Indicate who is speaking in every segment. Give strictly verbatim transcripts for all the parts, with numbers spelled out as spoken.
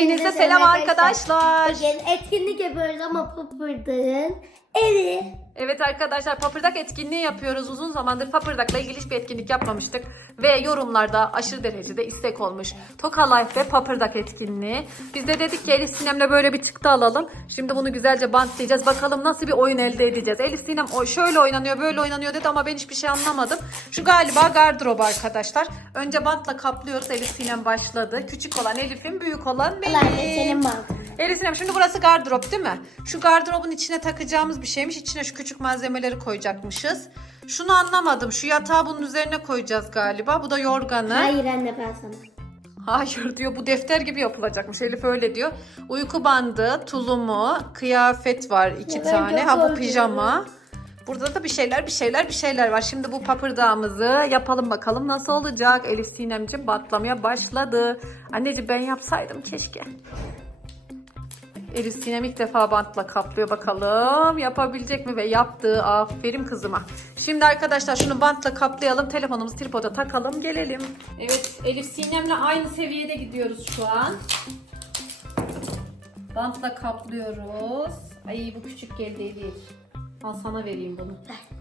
Speaker 1: Hepinize selam arkadaşlar.
Speaker 2: Bugün etkinlik yapıyoruz ama Papırdak'ın evi.
Speaker 1: Evet arkadaşlar, Papırdak etkinliği yapıyoruz. Uzun zamandır Papırdak'la ilgili hiçbir etkinlik yapmamıştık. Ve yorumlarda aşırı derecede istek olmuş. Toka Life ve Papırdak etkinliği. Biz de dedik ki Elif Sinem'le böyle bir çıktı alalım. Şimdi bunu güzelce bantlayacağız. Bakalım nasıl bir oyun elde edeceğiz. Elif Sinem o şöyle oynanıyor böyle oynanıyor dedi ama ben hiçbir şey anlamadım. Şu galiba gardırop arkadaşlar. Önce bantla kaplıyoruz. Elif Sinem başladı. Küçük olan Elif'in, büyük olan benim.
Speaker 2: Allah senin balkon.
Speaker 1: Elif Sinem, şimdi burası gardırop değil mi? Şu gardırobun içine takacağımız bir şeymiş. İçine şu küçük malzemeleri koyacakmışız. Şunu anlamadım. Şu yatağı bunun üzerine koyacağız galiba. Bu da yorganı.
Speaker 2: Hayır anne ben sana.
Speaker 1: Hayır diyor, bu defter gibi yapılacakmış. Elif öyle diyor. Uyku bandı, tulumu, kıyafet var iki
Speaker 2: Ya ben
Speaker 1: tane.
Speaker 2: çok
Speaker 1: Ha bu
Speaker 2: korkuyorum.
Speaker 1: pijama. Burada da bir şeyler bir şeyler bir şeyler var. Şimdi bu papırdağımızı yapalım bakalım nasıl olacak. Elif Sinemciğim bantlamaya başladı. Anneciğim ben yapsaydım keşke. Elif Sinem ilk defa bantla kaplıyor, bakalım yapabilecek mi ve yaptı. Aferin kızıma. Şimdi arkadaşlar şunu bantla kaplayalım. Telefonumuzu tripoda takalım, gelelim. Evet, Elif Sinem'le aynı seviyede gidiyoruz şu an. Bantla kaplıyoruz. Ay bu küçük geldi Elif. Al sana vereyim bunu.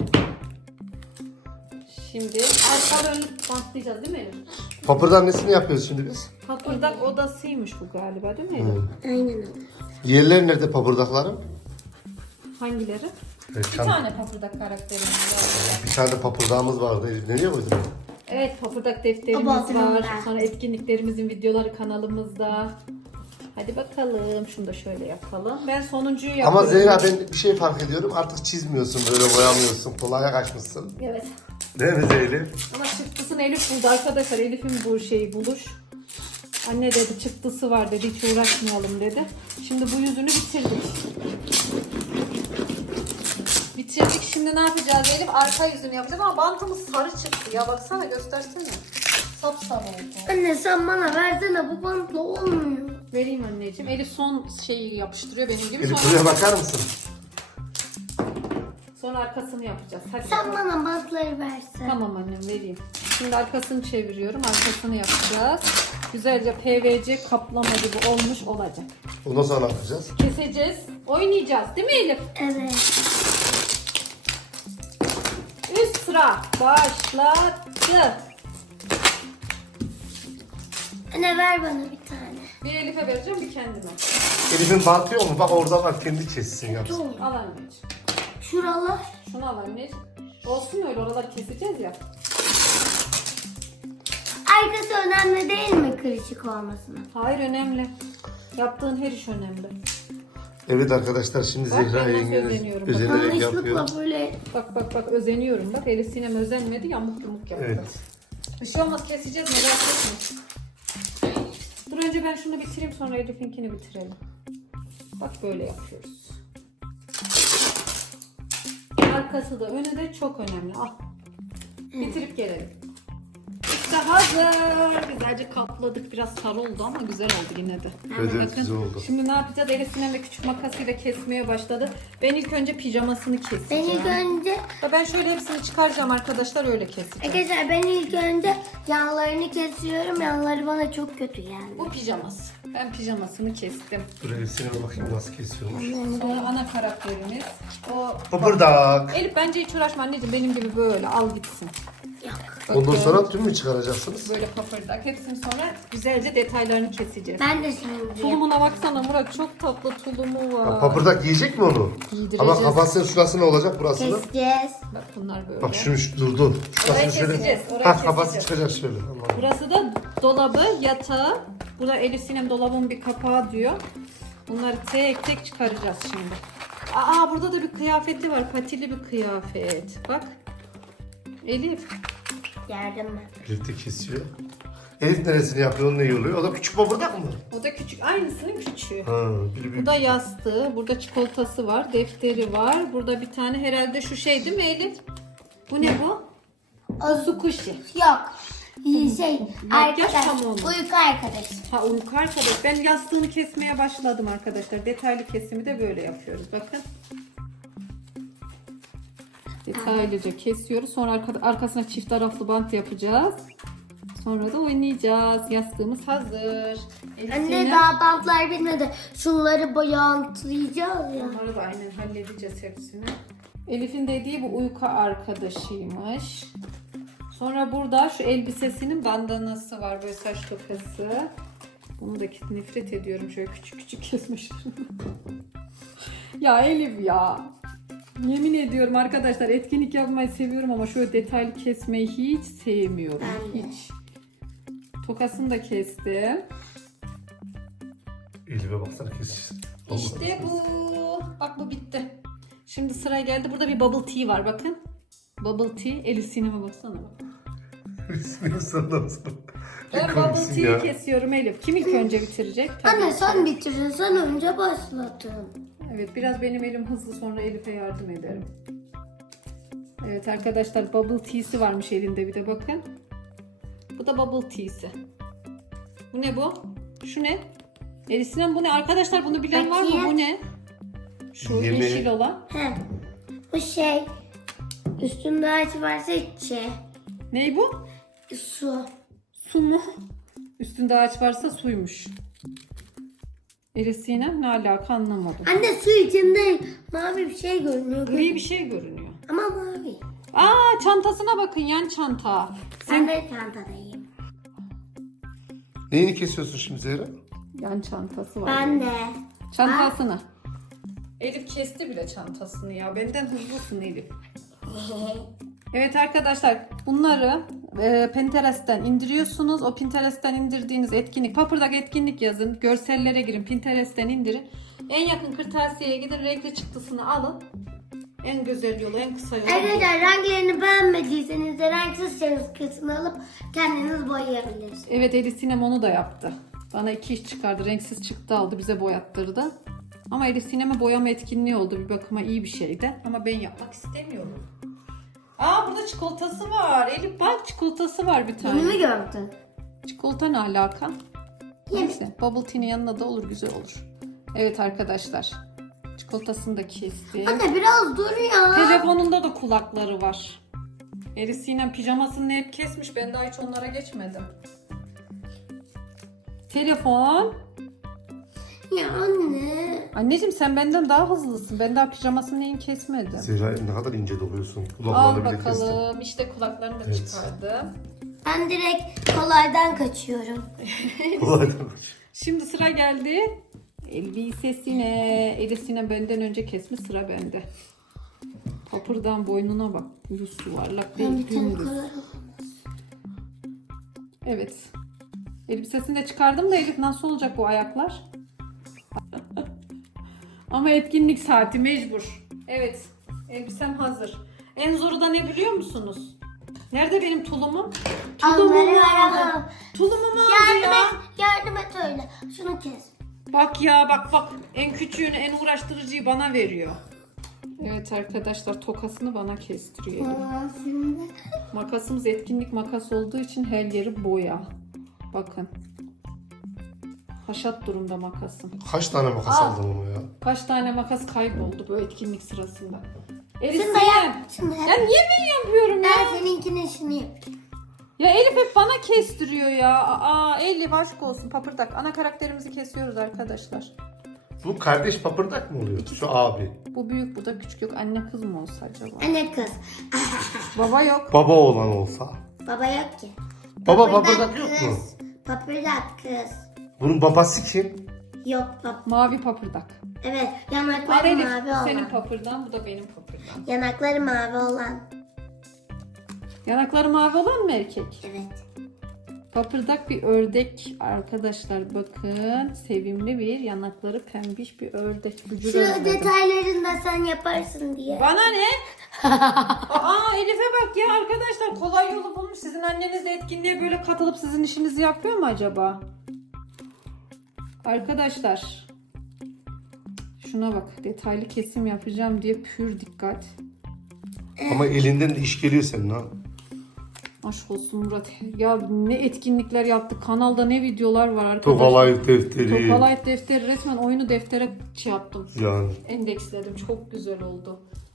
Speaker 1: Şimdi arka önlü bantlayacağız değil mi Elif?
Speaker 3: Papırdan nesini yapıyoruz şimdi biz?
Speaker 1: Papırdak odasıymış bu galiba değil mi Elif?
Speaker 3: Hı.
Speaker 2: Aynen öyle.
Speaker 3: Yerleri nerede papırdakların?
Speaker 1: Hangileri?
Speaker 3: Evet,
Speaker 1: Bir
Speaker 3: tam-
Speaker 1: tane papırdak karakterimiz var.
Speaker 3: Bir tane de papırdağımız vardı. Elif nereye koydun?
Speaker 1: Evet, papırdak defterimiz
Speaker 2: Baba,
Speaker 1: var.
Speaker 2: hatırlamıyorum.
Speaker 1: Sonra etkinliklerimizin videoları kanalımızda. Hadi bakalım. Şunu da şöyle yapalım. Ben sonuncuyu yapıyorum.
Speaker 3: Ama Zehra ben bir şey fark ediyorum. Artık çizmiyorsun, böyle boyamıyorsun. Kolaya kaçmışsın.
Speaker 1: Evet.
Speaker 3: Değil mi Zeynep?
Speaker 1: Ama çıktısını Elif buldu arkadaşlar. Elif'in bu şeyi buluş. Anne dedi çıktısı var dedi. Hiç uğraşmayalım dedi. Şimdi bu yüzünü bitirdik. Bitirdik. Şimdi ne yapacağız Elif? Arka yüzünü yapacağız ama bantımız sarı çıktı. Ya baksana, göstersene. Sapsarı oldu.
Speaker 2: Anne sen bana versene, bu bantla olmuyor.
Speaker 1: Vereyim anneciğim. Elif son şeyi yapıştırıyor benim gibi.
Speaker 3: Elif
Speaker 1: Sonra,
Speaker 3: buraya bakar mısın?
Speaker 1: sonra arkasını yapacağız. Hadi
Speaker 2: Sen
Speaker 1: bakalım.
Speaker 2: bana bantları versen.
Speaker 1: Tamam annem, vereyim. Şimdi arkasını çeviriyorum. Arkasını yapacağız. Güzelce P V C kaplama gibi olmuş olacak.
Speaker 3: Ondan sonra ne yapacağız?
Speaker 1: Keseceğiz. Oynayacağız değil mi Elif?
Speaker 2: Evet.
Speaker 1: Üst sıra başladı.
Speaker 2: Anne ver bana bir tane.
Speaker 1: Bir Elif'e vereceğim, bir kendime.
Speaker 3: Elif'in bantı yok mu? Bak orada var, kendi kessin yapsın.
Speaker 2: Dur.
Speaker 1: Al anneciğim.
Speaker 2: Şuralar.
Speaker 1: Şunu al anneciğim. Olsun öyle, oraları keseceğiz ya.
Speaker 2: Arkası önemli değil mi kırışık olmasına?
Speaker 1: Hayır, önemli. Yaptığın her iş önemli.
Speaker 3: Evet arkadaşlar, şimdi
Speaker 1: Bak,
Speaker 3: Zehra
Speaker 1: ben nasıl
Speaker 3: yengeniz
Speaker 1: özeniyorum. Bak,
Speaker 3: özenerek yapıyor.
Speaker 2: Yanlışlıkla böyle.
Speaker 1: Bak bak bak, özeniyorum. Bak Elif Sinem özenmedi, yamuk yumuk yaptı.
Speaker 3: Evet.
Speaker 1: Bir şey olmaz, keseceğiz, merak etme. Dur önce ben şunu bitireyim, sonra Elif'inkini bitirelim. Bak böyle yapıyoruz. Arkası da önü de çok önemli. Al. Bitirip gelelim. İşte hazır. Güzelce kapladık. Biraz sarı oldu ama güzel oldu yine de.
Speaker 3: Evet, evet,
Speaker 1: Bakın,
Speaker 3: güzel oldu.
Speaker 1: şimdi ne yapacağız? Elif Sinem de küçük makasıyla kesmeye başladı. Ben ilk önce pijamasını
Speaker 2: Ben
Speaker 1: keseceğim.
Speaker 2: ilk önce
Speaker 1: Ya ben şöyle hepsini çıkaracağım arkadaşlar, öyle keseceğim.
Speaker 2: arkadaşlar ben ilk önce yanlarını kesiyorum. Yanları bana çok kötü geldi.
Speaker 1: Bu pijaması. Ben pijamasını kestim.
Speaker 3: Dur Elif'ine bakayım nasıl kesiyormuş.
Speaker 1: Sonra ana karakterimiz. O
Speaker 3: Papırdak.
Speaker 1: Elif bence hiç uğraşma anneciğim, benim gibi böyle al gitsin.
Speaker 2: Yok.
Speaker 1: Bakın,
Speaker 3: Ondan sonra tüm mü çıkaracaksınız?
Speaker 1: böyle papırdak. Hepsini sonra güzelce detaylarını keseceğiz.
Speaker 2: Ben de şimdi.
Speaker 1: Tulumuna baksana Murat, çok tatlı tulumu var.
Speaker 3: Papırdak yiyecek mi onu?
Speaker 1: Giydireceğiz.
Speaker 3: Ama kafasının şurası ne olacak, burasını?
Speaker 2: Keseceğiz.
Speaker 1: Bak bunlar böyle.
Speaker 3: Bak şunu şu- dur dur.
Speaker 1: Orayı
Speaker 3: Şurasını şöyle.
Speaker 1: keseceğiz, orayı
Speaker 3: Ha kafası
Speaker 1: keseceğiz.
Speaker 3: çıkacak şöyle. Tamam.
Speaker 1: Burası da dolabı, yatağı. Bu da Elif Sinem dolabın bir kapağı diyor. Bunları tek tek çıkaracağız şimdi. Aa, burada da bir kıyafeti var. Patili bir kıyafet. Bak. Elif.
Speaker 2: Yardım ben.
Speaker 3: Elif de kesiyor. Elif neresini yapıyor, ne oluyor? O da küçük papırdak mı?
Speaker 1: O da küçük. Aynısının küçüğü.
Speaker 3: Ha, biri
Speaker 1: Bu
Speaker 3: büyük.
Speaker 1: da yastığı. Burada çikolatası var. Defteri var. Burada bir tane herhalde şu şey değil mi Elif? Bu ne bu?
Speaker 2: O
Speaker 1: Su kuşu.
Speaker 2: Yok. Şey
Speaker 1: Makyaj
Speaker 2: arkadaş.
Speaker 1: pamuğu mu?
Speaker 2: Uyku arkadaş.
Speaker 1: Ha, uyku arkadaş. Ben yastığını kesmeye başladım arkadaşlar. Detaylı kesimi de böyle yapıyoruz. Bakın. Detaylıca kesiyoruz. Sonra arka- arkasına çift taraflı bant yapacağız. Sonra da oynayacağız. Yastığımız hazır. Elif
Speaker 2: Anne
Speaker 1: Sinem-
Speaker 2: daha bantlar bitmedi. Şunları bantlayacağız ya.
Speaker 1: Bunları da aynen halledeceğiz hepsini. Elif'in dediği bu uyku arkadaşıymış. Sonra burada şu elbisesinin bandanası var. Böyle saç tokası. Bunu da nefret ediyorum. Şöyle küçük küçük kesmişler. Ya Elif ya. Yemin ediyorum arkadaşlar etkinlik yapmayı seviyorum ama şöyle detaylı kesmeyi hiç sevmiyorum.
Speaker 2: Ben de.
Speaker 1: Hiç. Tokasını da kestim.
Speaker 3: Elime baksana kesişsin.
Speaker 1: İşte bu. Bak bu bitti. Şimdi sıra geldi. Burada bir bubble tea var bakın. Bubble tea. Elif Sinem'e baksana bak.
Speaker 3: Sinem sana nasıl?
Speaker 1: Ben bubble tea'yi kesiyorum Elif. Kim ilk önce bitirecek? Tabii
Speaker 2: Anne
Speaker 1: ki.
Speaker 2: sen bitirdin. Sen önce başladın.
Speaker 1: Evet biraz benim elim hızlı sonra Elif'e yardım ederim. Evet arkadaşlar bubble tea'si varmış elinde bir de bakın. Bu da bubble tea'si. Bu ne bu? Şu ne? Elif Sinem bu ne? Arkadaşlar bunu bilen var mı?
Speaker 2: Bakayım.
Speaker 1: Bu ne? Şu
Speaker 3: Yemeği.
Speaker 1: yeşil olan.
Speaker 2: He. Bu şey. Üstünde aç varsa içe.
Speaker 1: Ney bu?
Speaker 2: Su.
Speaker 1: Su mu? Üstünde ağaç varsa suymuş. Elif Sinem ne alaka anlamadım.
Speaker 2: Anne su içinde mavi bir şey görünüyor.
Speaker 1: Gri bir şey görünüyor.
Speaker 2: Ama mavi.
Speaker 1: Aa çantasına bakın yan çanta.
Speaker 2: Sen de çantadayım.
Speaker 3: Neyini kesiyorsun şimdi Zehra?
Speaker 1: Yan çantası var.
Speaker 2: Ben de.
Speaker 1: Çantasını. Elif kesti bile çantasını ya. Benden hızlısın Elif. Evet arkadaşlar bunları e, Pinterest'ten indiriyorsunuz. O Pinterest'ten indirdiğiniz etkinlik, papırdak etkinlik yazın. Görsellere girin, Pinterest'ten indirin. En yakın kırtasiyeye gidin, renkli çıktısını alın. En güzel yolu, en kısa yolu. bu.
Speaker 2: Arkadaşlar renklerini beğenmediyseniz de renksiz kısmını alıp kendiniz boyayabilirsiniz.
Speaker 1: Evet Elif Sinem onu da yaptı. Bana iki iş çıkardı. Renksiz çıktı aldı, bize boyattırdı. Ama Elif Sinem'e boyama etkinliği oldu. Bir bakıma iyi bir şeydi. Ama ben yapmak istemiyorum. Aa burada çikolatası var. Elif bak çikolatası var bir tane.
Speaker 2: Beni mi gördün?
Speaker 1: Çikolata ne alaka?
Speaker 2: Yemin.
Speaker 1: Neyse bubble tea'nin yanına da olur güzel olur. Evet arkadaşlar. Çikolatasını da kestim.
Speaker 2: Anne biraz dur ya.
Speaker 1: Telefonunda da kulakları var. Elif Sinem pijamasını hep kesmiş. Ben daha hiç onlara geçmedim. Telefon.
Speaker 2: Ya anne.
Speaker 1: Anneciğim sen benden daha hızlısın. Ben daha pijamasını neyin kesmedim.
Speaker 3: Zehra ne kadar ince dokuyorsun.
Speaker 1: Al
Speaker 3: Kulaklarını bile kestin.
Speaker 1: bakalım. İşte kulaklarını da
Speaker 3: Evet.
Speaker 1: çıkardım.
Speaker 2: Ben direkt kolaydan kaçıyorum.
Speaker 3: Kolay
Speaker 1: Şimdi sıra geldi. Elbisesine. Elif Sinem benden önce kesmiş sıra bende. Papırdan boynuna bak. Yüz yuvarlak
Speaker 2: Ben
Speaker 1: değil
Speaker 2: bir tane
Speaker 1: dümdüz.
Speaker 2: kolay.
Speaker 1: Evet. Elbisesini de çıkardım da Elif nasıl olacak bu ayaklar? Ama etkinlik saati mecbur. Evet. Elbisem hazır. En zoru da ne biliyor musunuz? Nerede benim tulumum? Tulumumu
Speaker 2: Onları
Speaker 1: aldı.
Speaker 2: veremem.
Speaker 1: Tulumumu aldı
Speaker 2: Yardım
Speaker 1: ya.
Speaker 2: et, yardım et öyle. Şunu kes.
Speaker 1: Bak ya bak bak. En küçüğünü en uğraştırıcıyı bana veriyor. Evet arkadaşlar tokasını bana kestiriyor.
Speaker 2: Aa, şimdi.
Speaker 1: Makasımız etkinlik makas olduğu için her yeri boya. Bakın. Haşat durumda makasım.
Speaker 3: Kaç tane makas
Speaker 1: Aa.
Speaker 3: aldın onu ya?
Speaker 1: Kaç tane makas kayboldu bu etkinlik sırasında. Elif
Speaker 2: Şimdi
Speaker 1: Sinem.
Speaker 2: yap. Şimdi
Speaker 1: Ya
Speaker 2: yap.
Speaker 1: niye ben yapıyorum ya?
Speaker 2: Ben seninkinin işini yapayım.
Speaker 1: Ya Elif hep bana kestiriyor ya. Aa Elif aşk olsun papırdak. Ana karakterimizi kesiyoruz arkadaşlar.
Speaker 3: Bu kardeş papırdak mı oluyor? Şu abi.
Speaker 1: Bu büyük bu da küçük yok. Anne kız mı olsa acaba?
Speaker 2: Anne kız.
Speaker 1: Baba yok.
Speaker 3: Baba olan olsa.
Speaker 2: Baba yok ki.
Speaker 3: Baba papırdak yok mu?
Speaker 2: kız. Papırdak kız.
Speaker 3: Bunun babası kim?
Speaker 2: Yok bab.
Speaker 1: Mavi papırdak.
Speaker 2: Evet
Speaker 1: Al
Speaker 2: yanakları
Speaker 1: Elif
Speaker 2: mavi
Speaker 1: bu senin
Speaker 2: olan.
Speaker 1: papırdan bu da benim papırdan.
Speaker 2: Yanakları mavi olan.
Speaker 1: Yanakları mavi olan mı erkek?
Speaker 2: Evet.
Speaker 1: Papırdak bir ördek arkadaşlar bakın. Sevimli bir yanakları pembiş bir ördek. Bücür
Speaker 2: Şu
Speaker 1: ördek.
Speaker 2: detaylarını da sen yaparsın diye.
Speaker 1: Bana ne? Aa Elif'e bak ya arkadaşlar kolay yolu bulmuş. Sizin anneniz de etkinliğe böyle katılıp sizin işinizi yapıyor mu acaba? Arkadaşlar şuna bak detaylı kesim yapacağım diye pür dikkat.
Speaker 3: Ama elinden de iş geliyor senin ha.
Speaker 1: Aşk olsun Murat. Ya ne etkinlikler yaptık. Kanalda ne videolar var arkadaşlar.
Speaker 3: Tokalayık defteri.
Speaker 1: Tokalayıp defteri resmen oyunu deftere şey yaptım.
Speaker 3: Yani.
Speaker 1: Endeksledim. Çok güzel oldu.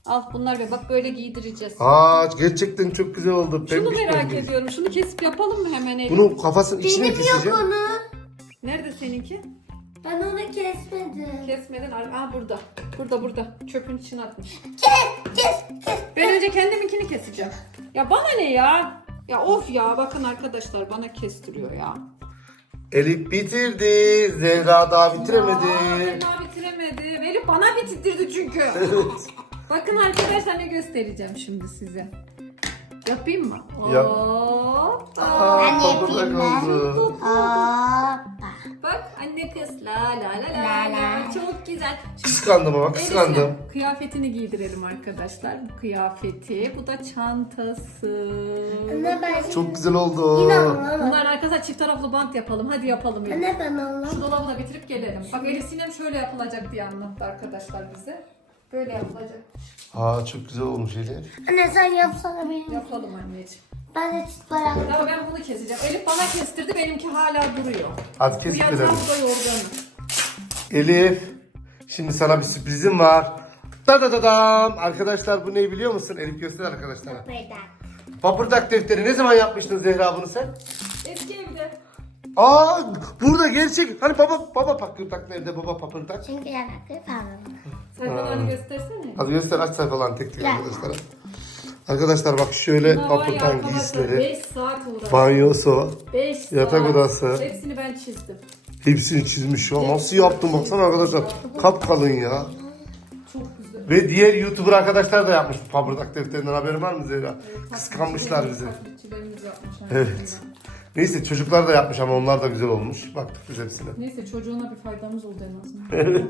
Speaker 1: Al bunlar ve bak böyle giydireceğiz.
Speaker 3: Aa gerçekten çok güzel oldu.
Speaker 1: Şunu
Speaker 3: Pembiş
Speaker 1: merak
Speaker 3: pembiş.
Speaker 1: ediyorum. Şunu kesip yapalım mı hemen Elif?
Speaker 3: Bunun kafasının içine mi
Speaker 2: Benim yok
Speaker 3: keseceğim?
Speaker 2: onu.
Speaker 1: Nerede seninki?
Speaker 2: Ben onu kesmedim.
Speaker 1: Kesmeden aa burada. Burada burada. Çöpün içine atmış.
Speaker 2: Kes kes kes.
Speaker 1: Ben önce kendiminkini keseceğim. Ya bana ne ya? Ya of ya bakın arkadaşlar bana kestiriyor ya.
Speaker 3: Elif bitirdi. Zehra daha bitiremedi.
Speaker 1: Aa, ben daha bitiremedim. Elif bana bitirdi çünkü. Bakın arkadaşlar ne göstereceğim şimdi size. Yapayım mı?
Speaker 3: Yap.
Speaker 1: Hoppa.
Speaker 3: Aa,
Speaker 2: Ben de
Speaker 3: toprak
Speaker 2: yapayım ben.
Speaker 3: oldu.
Speaker 2: Hoppa.
Speaker 1: Bak anne kız la la la la
Speaker 2: La
Speaker 1: la.
Speaker 2: la.
Speaker 1: Çok güzel. Şimdi
Speaker 3: Kıskandım ama kıskandım.
Speaker 1: Elif'in kıyafetini giydirelim arkadaşlar. Bu kıyafeti. Bu da çantası.
Speaker 2: Anne ben şimdi
Speaker 3: Çok güzel oldu.
Speaker 2: yine anlamadım.
Speaker 1: Bunlar arkadaşlar çift taraflı bant yapalım. Hadi yapalım. Elif.
Speaker 2: Anne ben
Speaker 1: Şu
Speaker 2: anlamadım.
Speaker 1: dolabı da bitirip gelelim. Bak Elif Sinem şöyle yapılacak diye anlattı arkadaşlar bize. Böyle yapılacak.
Speaker 3: Aa çok güzel olmuş Elif.
Speaker 2: Anne sen yapsana benim.
Speaker 1: Yapalım anneciğim.
Speaker 2: Ben de çift barak.
Speaker 1: Ama ben bunu keseceğim. Elif bana kestirdi. Benimki hala duruyor.
Speaker 3: Hadi
Speaker 1: Bu
Speaker 3: kesip
Speaker 1: yatağım
Speaker 3: verelim.
Speaker 1: da yorganı.
Speaker 3: Elif, şimdi sana bir sürprizim var. Da da da dam. Arkadaşlar bu ne biliyor musun? Elif göster arkadaşlara.
Speaker 2: Burada.
Speaker 3: Papırdak defteri ne zaman yapmıştın Zehra bunu sen?
Speaker 1: Eski evde.
Speaker 3: Aa burada gerçek. Hani baba baba papırdak nerede baba papırdak?
Speaker 2: Çünkü yanakları falan.
Speaker 1: Sayfalarını göstersene.
Speaker 3: Hadi göster aç sayfalarını tek tek
Speaker 2: Gel.
Speaker 3: arkadaşlara. Arkadaşlar bak şöyle
Speaker 1: Bunlar var ya
Speaker 3: papırdan
Speaker 1: arkadaşlar,
Speaker 3: giysileri,
Speaker 1: beş saat uğraştım.
Speaker 3: banyosu,
Speaker 1: beş saat.
Speaker 3: yatak odası.
Speaker 1: Hepsini ben çizdim.
Speaker 3: hepsini çizmiş ya. Nasıl yaptın baksana arkadaşlar. Kapkalın ya.
Speaker 1: Çok güzel.
Speaker 3: Ve diğer YouTuber arkadaşlar da yapmış bu papırdak defterinden, haberin var mı Zehra? Kıskanmışlar bizi.
Speaker 1: Taklitçilerimiz yapmış.
Speaker 3: Evet.
Speaker 1: aslında.
Speaker 3: Neyse çocuklar da yapmış ama onlar da güzel olmuş. Baktık biz hepsine.
Speaker 1: Neyse çocuğuna bir faydamız oldu en azından.
Speaker 3: Evet.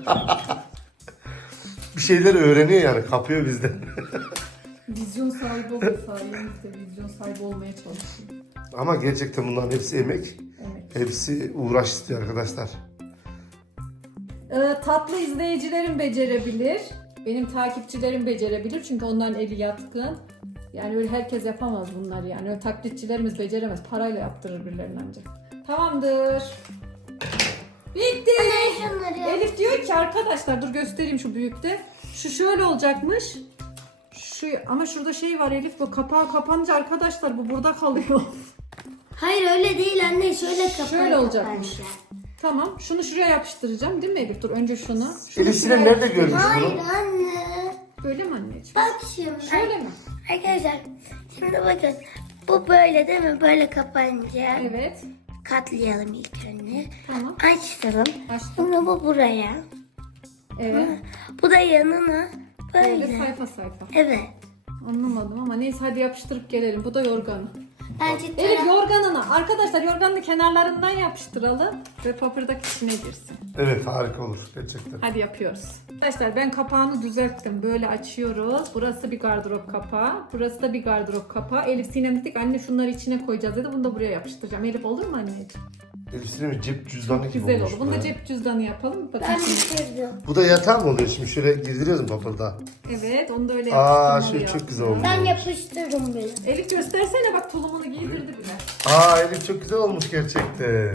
Speaker 3: Bir şeyler öğreniyor yani, kapıyor bizden.
Speaker 1: Vizyon sahibi oluyor sayenizde. Vizyon sahibi olmaya çalışıyor.
Speaker 3: Ama gerçekten bunların hepsi emek.
Speaker 1: Evet.
Speaker 3: Hepsi uğraş istiyor arkadaşlar.
Speaker 1: Ee, tatlı izleyicilerim becerebilir. Benim takipçilerim becerebilir. Çünkü onların eli yatkın. Yani öyle herkes yapamaz bunlar yani. Öyle taklitçilerimiz beceremez. Parayla yaptırır birilerine ancak. Tamamdır. Bitti.
Speaker 2: Şunları yap.
Speaker 1: Elif diyor ki arkadaşlar dur göstereyim şu büyükte. Şu şöyle olacakmış. Şu ama şurada şey var Elif, bu kapağı kapanınca arkadaşlar bu burada kalıyor.
Speaker 2: Hayır öyle değil anne şöyle kapat.
Speaker 1: Şöyle olacakmış. Tamam. Şunu şuraya yapıştıracağım değil mi Elif? Dur önce şunu. Şunu
Speaker 3: Elif
Speaker 1: şuraya
Speaker 3: Sinem nerede görmüş
Speaker 2: Hayır
Speaker 3: bunu?
Speaker 2: anne.
Speaker 1: Böyle mi anneciğim?
Speaker 2: Bak şimdi.
Speaker 1: Şöyle mi?
Speaker 2: Arkadaşlar şimdi bakın. Bu böyle değil mi? Böyle kapanınca
Speaker 1: Evet.
Speaker 2: katlayalım ilk önce.
Speaker 1: Tamam.
Speaker 2: Açtım.
Speaker 1: Açtım.
Speaker 2: Sonra bu buraya.
Speaker 1: Evet.
Speaker 2: Bu da yanına
Speaker 1: Böyle
Speaker 2: böyle.
Speaker 1: sayfa sayfa.
Speaker 2: Evet.
Speaker 1: Anlamadım ama neyse hadi yapıştırıp gelelim. Bu da yorganı.
Speaker 2: Bence
Speaker 1: Elif
Speaker 2: taraf-
Speaker 1: yorganına. Arkadaşlar yorganın kenarlarından yapıştıralım. Ve papırdak içine girsin.
Speaker 3: Evet harika olur gerçekten.
Speaker 1: Hadi yapıyoruz. Arkadaşlar ben kapağını düzelttim. Böyle açıyoruz. Burası bir gardırop kapağı. Burası da bir gardırop kapağı. Elif Sinem dedik anne şunları içine koyacağız dedi. Bunu da buraya yapıştıracağım. Elif olur mu anneciğim?
Speaker 3: Elif Sinem'in cep cüzdanı gibi
Speaker 1: Güzel
Speaker 3: olmuş.
Speaker 1: oldu. Bunu
Speaker 3: be.
Speaker 1: da cep cüzdanı yapalım. Bakın
Speaker 2: Ben
Speaker 1: şimdi.
Speaker 2: bitirdim.
Speaker 3: Bu da yatağı mı oluyor şimdi? Şöyle girdiriyoruz mu papırdağı?
Speaker 1: Evet onu da öyle
Speaker 3: Aa
Speaker 1: yapıştırmalı
Speaker 3: şey çok
Speaker 1: ya.
Speaker 3: güzel olmuş.
Speaker 2: Ben yapıştırdım böyle.
Speaker 1: Elif göstersene bak tulumunu giydirdi bile.
Speaker 3: Aa Elif çok güzel olmuş gerçekten.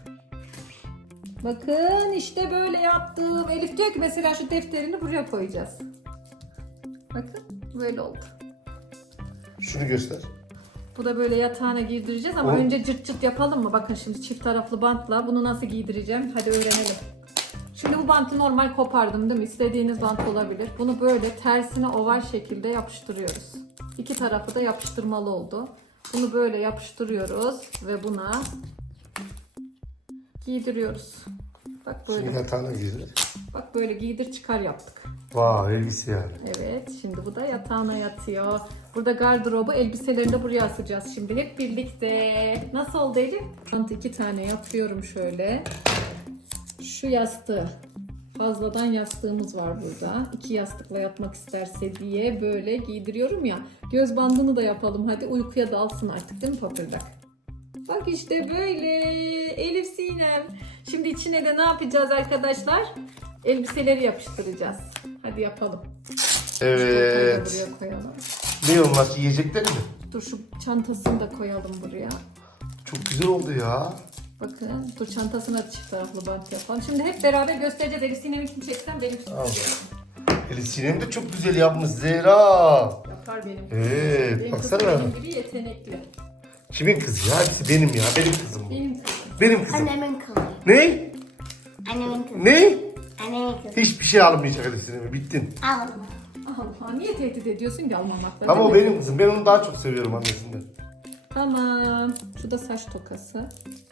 Speaker 1: Bakın işte böyle yaptım. Elif diyor ki mesela şu defterini buraya koyacağız. Bakın böyle oldu.
Speaker 3: Şunu göster.
Speaker 1: Bu da böyle yatağına girdireceğiz ama
Speaker 3: O-
Speaker 1: önce cırt cırt yapalım mı? Bakın şimdi çift taraflı bantla bunu nasıl giydireceğim? Hadi öğrenelim. Şimdi bu bantı normal kopardım değil mi? İstediğiniz bant olabilir. Bunu böyle tersine oval şekilde yapıştırıyoruz. İki tarafı da yapıştırmalı oldu. Bunu böyle yapıştırıyoruz ve buna giydiriyoruz. Bak böyle.
Speaker 3: Şimdi yatağına girdi.
Speaker 1: Bak böyle giydir çıkar yaptık.
Speaker 3: Vay elbise yani.
Speaker 1: Evet, şimdi bu da yatağına yatıyor. Burada gardırobu, elbiselerini de buraya asacağız şimdi hep birlikte. Nasıl oldu Elif? Bant iki tane yapıyorum şöyle. Şu yastığı. Fazladan yastığımız var burada. İki yastıkla yatmak isterse diye böyle giydiriyorum ya. Göz bandını da yapalım hadi. Uykuya dalsın artık değil mi papırdak? Bak işte böyle. Elif Sinem. Şimdi içine de ne yapacağız arkadaşlar? Elbiseleri yapıştıracağız. Hadi yapalım.
Speaker 3: Evet.
Speaker 1: Buraya koyalım.
Speaker 3: Ne onlar yiyecekler mi?
Speaker 1: Dur şu çantasını da koyalım buraya.
Speaker 3: Çok güzel oldu ya.
Speaker 1: Bakın dur çantasına da çift taraflı bant yapalım. Şimdi hep beraber göstereceğiz. Elif Sinem'inkini çeksem benim
Speaker 3: Al. Elif Sinem de çok güzel yapmış Zehra.
Speaker 1: Yapar benim.
Speaker 3: Evet
Speaker 1: Benim kızım
Speaker 3: baksana.
Speaker 1: benim gibi yetenekli.
Speaker 3: Kimin kızı ya? Hepsi benim ya. Benim kızım bu.
Speaker 1: Benim kızım.
Speaker 3: Benim kızım.
Speaker 2: Annemin kızı.
Speaker 3: Ne?
Speaker 2: Annemin kızı.
Speaker 3: Ne?
Speaker 2: Annemin kızı.
Speaker 3: Hiçbir şey almayacak Elif Sinem'e. Bittin.
Speaker 2: Alma.
Speaker 1: Allah, niye tehdit ediyorsun ki almamakla?
Speaker 3: Ama o
Speaker 1: değil mi?
Speaker 3: benim kızım. Ben onu daha çok seviyorum annesinden.
Speaker 1: Tamam. Şu da saç tokası.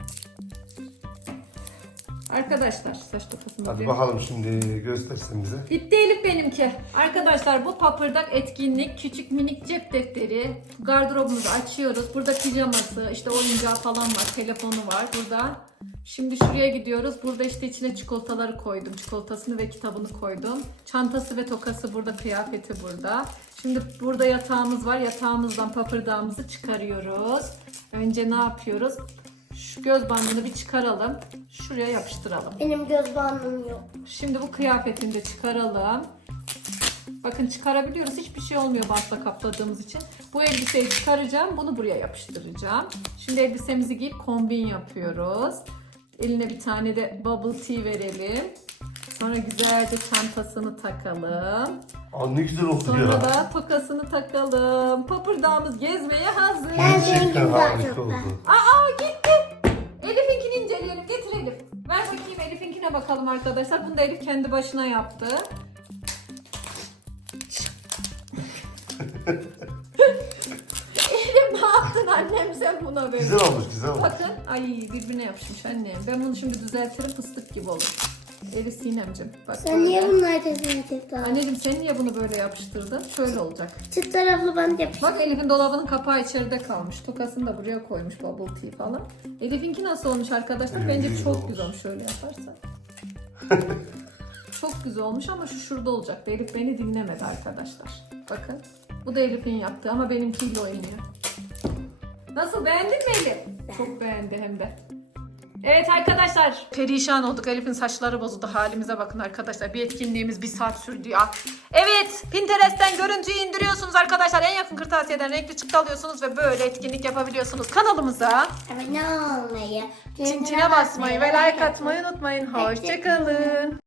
Speaker 1: Arkadaşlar saç tokasını
Speaker 3: Hadi
Speaker 1: bir-
Speaker 3: bakalım şimdi göstersen bize.
Speaker 1: Bitti Elif benimki. Arkadaşlar bu papırdak etkinlik küçük minik cep defteri. Gardırobumuzu açıyoruz. Burada pijaması, işte oyuncağı falan var, telefonu var burada. Şimdi şuraya gidiyoruz. Burada işte içine çikolataları koydum. Çikolatasını ve kitabını koydum. Çantası ve tokası burada, kıyafeti burada. Şimdi burada yatağımız var. Yatağımızdan papırdağımızı çıkarıyoruz. Önce ne yapıyoruz? Şu göz bandını bir çıkaralım. Şuraya yapıştıralım.
Speaker 2: Benim göz bandım yok.
Speaker 1: Şimdi bu kıyafetini de çıkaralım. Bakın çıkarabiliyoruz. Hiçbir şey olmuyor bantla kapladığımız için. Bu elbiseyi çıkaracağım. Bunu buraya yapıştıracağım. Şimdi elbisemizi giyip kombin yapıyoruz. Eline bir tane de bubble tea verelim. Sonra güzelce çantasını takalım.
Speaker 3: Aa ne güzel oldu
Speaker 1: Sonra
Speaker 3: ya.
Speaker 1: da tokasını takalım. Papırdağımız gezmeye hazır.
Speaker 2: Ben
Speaker 3: Gerçekten
Speaker 2: zengin daha
Speaker 3: harika
Speaker 2: çok
Speaker 3: oldu.
Speaker 2: ben.
Speaker 1: Aa gitti. Elif'inkini inceleyelim. Getir Elif. Ver bakayım Elif'inkine bakalım arkadaşlar. Bunu da Elif kendi başına yaptı. Elif ne yaptın annem sen buna böyle?
Speaker 3: Güzel olmuş güzel olmuş.
Speaker 1: Bakın. Ay birbirine yapışmış annem. Ben bunu şimdi düzeltirim, fıstık gibi olur. Elif Sinemciğim. Bak
Speaker 2: Sen niye
Speaker 1: böyle.
Speaker 2: bunları tezgah ettin?
Speaker 1: Anneciğim sen niye bunu böyle yapıştırdın? Şöyle olacak.
Speaker 2: Çift taraflı bant yap.
Speaker 1: Bak Elif'in dolabının kapağı içeride kalmış. Tokasını da buraya koymuş, bubble tea falan. Elif'inki nasıl olmuş arkadaşlar?
Speaker 3: Evet,
Speaker 1: Bence
Speaker 3: güzel
Speaker 1: çok
Speaker 3: olmuş.
Speaker 1: güzel olmuş şöyle yaparsan. Çok güzel olmuş ama şu şurada olacaktı. Elif beni dinlemedi arkadaşlar. Bakın. Bu da Elif'in yaptığı ama benimkiyle oynuyor. Nasıl, beğendin mi Elif? Çok beğendi hem de. Evet arkadaşlar. Perişan olduk. Elif'in saçları bozuldu. Halimize bakın arkadaşlar. Bir etkinliğimiz bir saat sürdü ya. Evet. Pinterest'ten görüntüyü indiriyorsunuz arkadaşlar. En yakın kırtasiyeden renkli çıktı alıyorsunuz ve böyle etkinlik yapabiliyorsunuz. Kanalımıza
Speaker 2: Abone olmayı,
Speaker 1: çintine basmayı ve like atmayı unutmayın. Hoşçakalın.